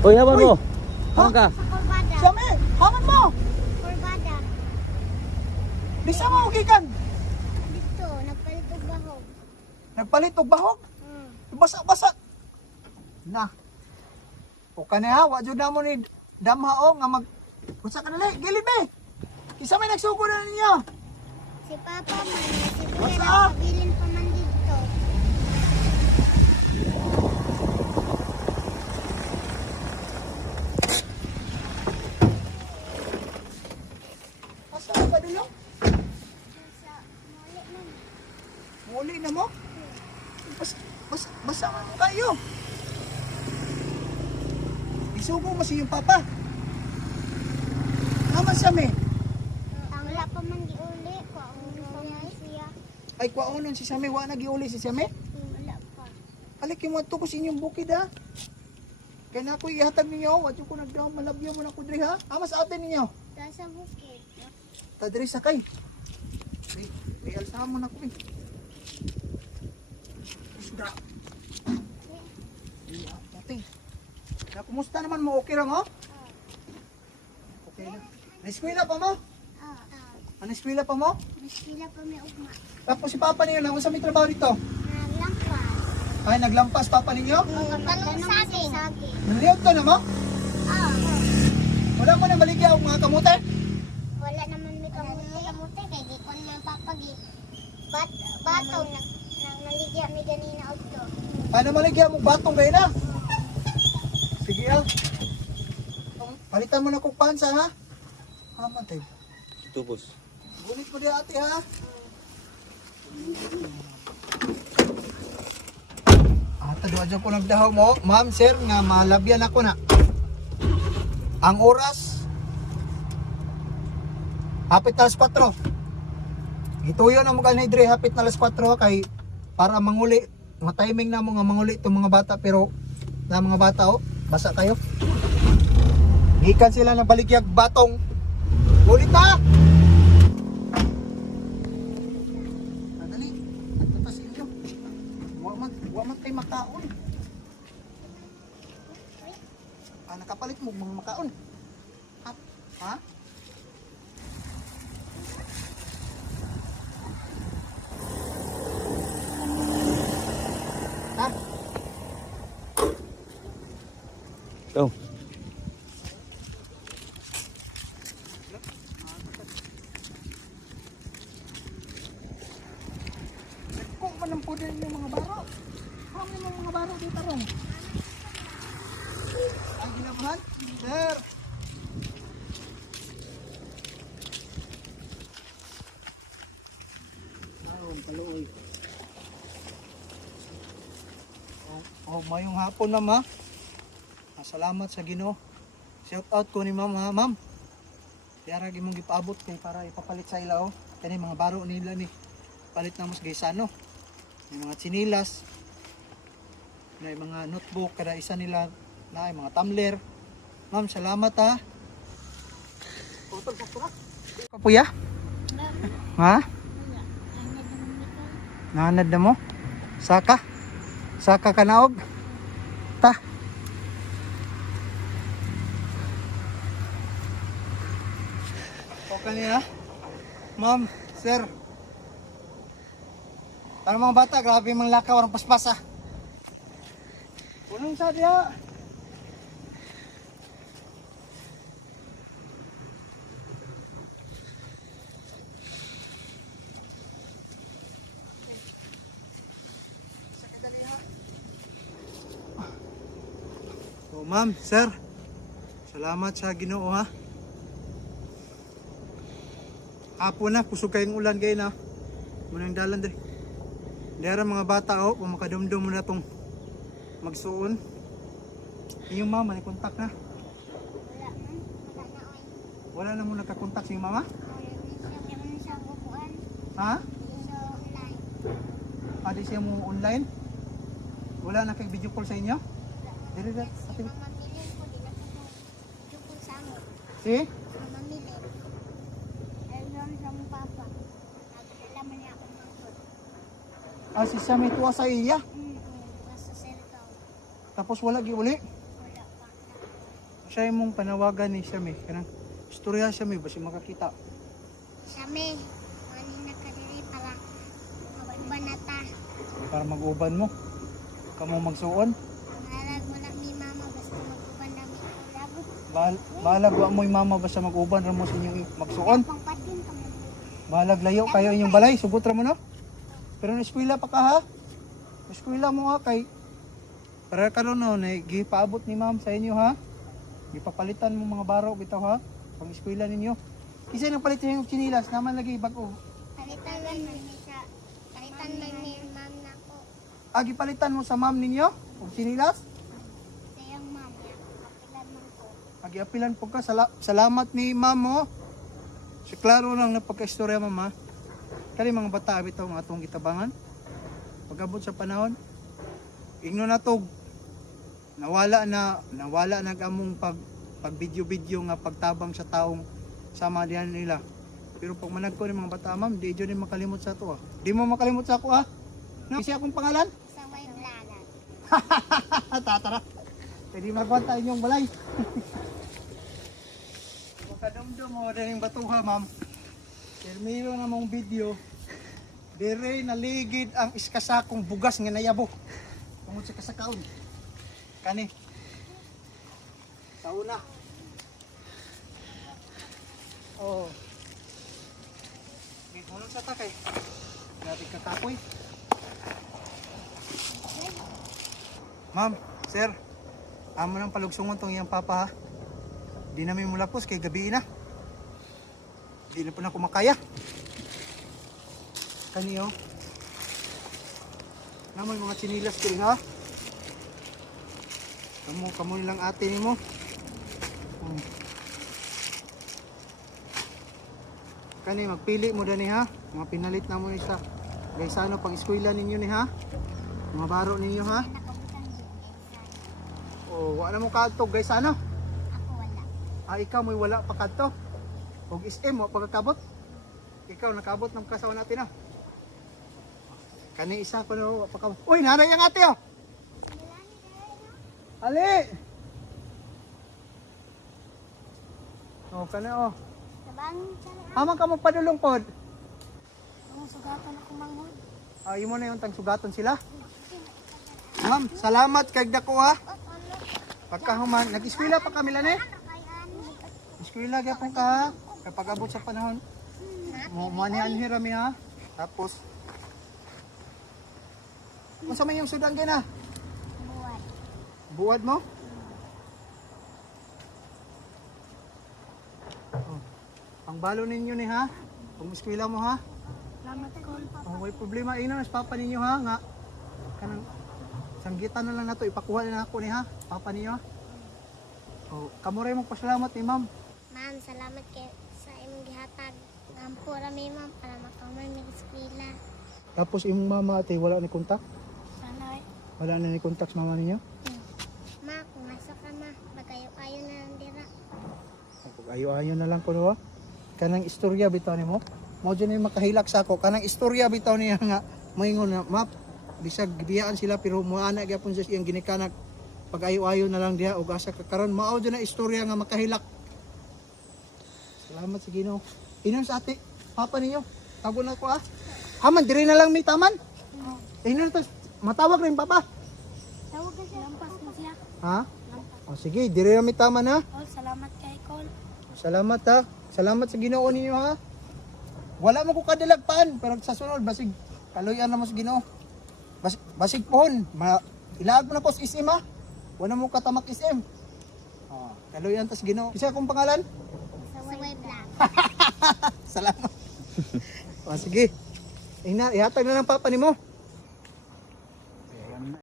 Uy, haban Uy! mo. Ha? Haban ka. Sami, hangan mo. Kurbada. Bisa mo gikan. Dito, nagpalit og bahog. Nagpalit og bahog. Hmm. Basa-basa. Na. O kaniha, wa jud na mo ni damha o nga mag Unsa ka nali? Gilid be. Isa may nagsugo na ninyo. Si Papa man, si Kuya What's up? nagpabilin pa man dito. Asa ka dilo? Sa muli man. Na mo. Bas bas basa man mo kayo. Isugo mo si yung papa. Naman sa me. Ang wala pa man giuli ko ang pamay siya. Ay kwaonon si Sami, wa nagiuli si Sami. Wala pa. Alik yung ko sa inyong bukid ha. Kaya na ako ihatag ninyo, wa ko nagdaw malabyo mo na ko ha. Ama sa atin ninyo. Ta sa bukid. Ta diri sakay. Ay, ay alsa mo na ko eh. Isda. Ay, pati. Na kumusta naman mo? Okay lang ho? Okay na. Na-eskwela pa mo? Ah, ah. Ano-eskwela pa mo? Sila pa may ugma. Tapos si Papa niyo, na sa may trabaho dito? Naglampas. Ay, naglampas Papa ninyo? Tanong sa akin. Naliyot ka na mo? Ah, Wala mo na baligya ang mga kamote? wala naman may kamuti. Kamuti kay di ko naman papagi. Bat batong nag nang naligya mi ganina ogto. Ano maligya mo batong kayo na? Sige ah. Palitan mo na kong pansa ha? Haman tayo. Tubos. Gunit mo di ate ha? Ata doon dyan ko nagdahaw mo. Ma'am, sir, nga malabyan ako na. Ang oras, hapit na alas 4. Ituyo na mo ganay dre hapit na alas 4 kay para manguli. Mga timing na mo nga manguli itong mga bata pero na mga bata oh, basa kayo. Gikan sila ng baligyag batong. Ulit na! Kay makaon. Ah, nakapalit mo mga makaon. Ha? Ha? Man ang pudin yung mga baro. Kung yung mga baro dito ron. Ay, ginabahan? Sir! Ayun, kaluoy. Oh, oh, mayong hapon. Ah, Salamat sa Ginoo. Shout out ko ni ma'am ha, ma'am. Kaya imong gipaabot kay para ipapalit sa ila oh. Kani mga baro nila ni palit na mo sa gaysano. May mga chinilas. May mga notebook kada isa nila na mga tumbler. Ma'am, salamat ha. Kapuya? Ha? Nanad na mo? Saka? Saka ka naog? Ta? Okay niya? Ma'am, sir. Para mga bata, grabe mga lakaw, ang paspas ah. Unang sa diya. Oh, ma'am, sir. Salamat sa Ginoo ha. Hapon na, kusog kayong ulan kayo na. Munang dalan dali. Dera mga bata oh, kung makadumdum mo na tong magsuon. Yung mama, may kontak na. Wala na oy. Wala na mo nagkakontak sa iyong mama? Ha? Adi siya mo online? Wala na kay video call sa inyo? Dili dili. Si Mama Milen po, di na po ko jukul sa mo. Si? Mama Milen. Ayun sa mong papa. Nagdala man niya akong mangkot. Ah, si siya may tuwa sa iya. Nasa cellphone. Tapos wala gi uli. Wala pa. Siya imong panawagan ni siya may kanang istorya siya may basi makakita. Sami, mani na ka diri para mag-uban na ta. para mag-uban mo. Kamo magsuon. Malag wala mi mama basta mag-uban dami ulag. Bahal, bahalag wa mo'y mama basta mag-uban ra mo sa inyong magsuon. Pang patin ka mo. Bahalag layo kayo inyong balay, sugot ra mo no. Pero na eskwela pa ka ha. Eskwela mo ha kay para karon no na gipaabot ni ma'am sa inyo ha. Gipapalitan mo mga baro bitaw ha. Pang eskwela ninyo. Kisa nang palit yung chinilas naman lagi bag-o. Palitan man ni sa palitan man ni ma'am nako. Ah, gipalitan mo sa ma'am ninyo? Og chinilas? Sa iyang ma'am ya. Kapilan man ko. Agiapilan po ka. Sala- salamat ni ma'am mo. Si klaro lang na pagka-istorya mama. Kali mga bata bitaw mga atong gitabangan. Pagabot sa panahon, ingno na to nawala na nawala na among pag pag video-video nga pagtabang sa taong sama diyan nila. Pero pag managko ni mga bata ma'am, di jud ni makalimot sa to ah. Di mo makalimot sa ako ah. No? Kasi akong pangalan? Sa way blanan. Tatara. Pwede magwanta inyong balay. Makadumdum mo din yung batuha, ma'am. Termino na mong video. Dire naligid ang iskasakong bugas nga nayabo. Tungod sa kasakaon. Kani. Sa una. Oh. May tulong sa takay. Grabe kakapoy. Ma'am, sir, amo nang palugsungon tong iyang papa ha. Di namin mulapos kay gabi na. Di na po na kumakaya. Kaniyo. Naman mga chinilas ko ha. Kamu, kamu nilang ate ni mo. Hmm. Kani, magpili mo dani ha. Mga pinalit na mo ni sa Guys, ano pang eskwela ninyo ni ha? Mga baro ninyo ha? Nakabutan din exam. O, wala mo kadto guys ano? Ako wala. Ah, ikaw may wala pa kadto. Og SM mo pagkakabot. Ikaw nakabot ng kasawa natin ah. Kani isa ko no pakabot. Uy, nanay ang ate oh. Ali. Oh, kana oh. Amang ka magpadulong pod. Ang sugatan ako manghod. Ah, imo na yung tang sugaton sila. Ma'am, salamat kay dako ha. Pagkahuman, nag-eskwela pa kami lan eh. Eskwela gyapon ka ha. Kapag abot sa panahon, mo manihan hirami ha. Tapos Unsa man yung sudan gina? Buwan. Buwad mo? Oh. Ang balo ninyo ni ha. Kung eskwela mo ha. Salamat ko. Oh, may problema ina mas papa ninyo ha nga. Kanang sanggitan na lang nato ipakuha na ako ni ha. Papa ninyo. ha? Oh, kamo ray mo pasalamat ni ma'am. Ma'am, salamat kay sa imong gihatag. Ampo ra mi ma'am para makaman mi eskwela. Tapos imong mama ate wala ni kontak? Sana Wala na ni kontak sa mama ninyo? ma kung nasa ka ma, bagayo-ayo na lang dira. Pag ayo-ayo na lang ko no. ha? Kanang istorya bitaw nimo. Mo dyan yung makahilak sa ako. Kanang istorya bitaw niya nga moingon na map bisag gibiyaan sila pero moana gyapon sa iyang ginikanak pag ayo-ayo na lang diha ug asa ka karon mao na istorya nga makahilak. Salamat sa Ginoo. Inom sa ate, papa ninyo. Tago na ko ah. Haman diri na lang may taman. Inom to matawag rin papa. Tawag ka siya. Lampas mo siya. Ha? O sige, diri na may taman ha. Oh, salamat kay Col. Salamat ha. Salamat sa Ginoo ninyo ha. Wala mo ko kadalagpan pero sa sunod basig kaluyan na mo sa Ginoo. Bas, basig pohon, ma, ilaag mo na po sa isim ha. Wala mo katamak isim. Oh, kaluyan tas Ginoo. Isa akong pangalan? Sa way black. Salamat. o sige. Ina, ihatag na ng papa nimo.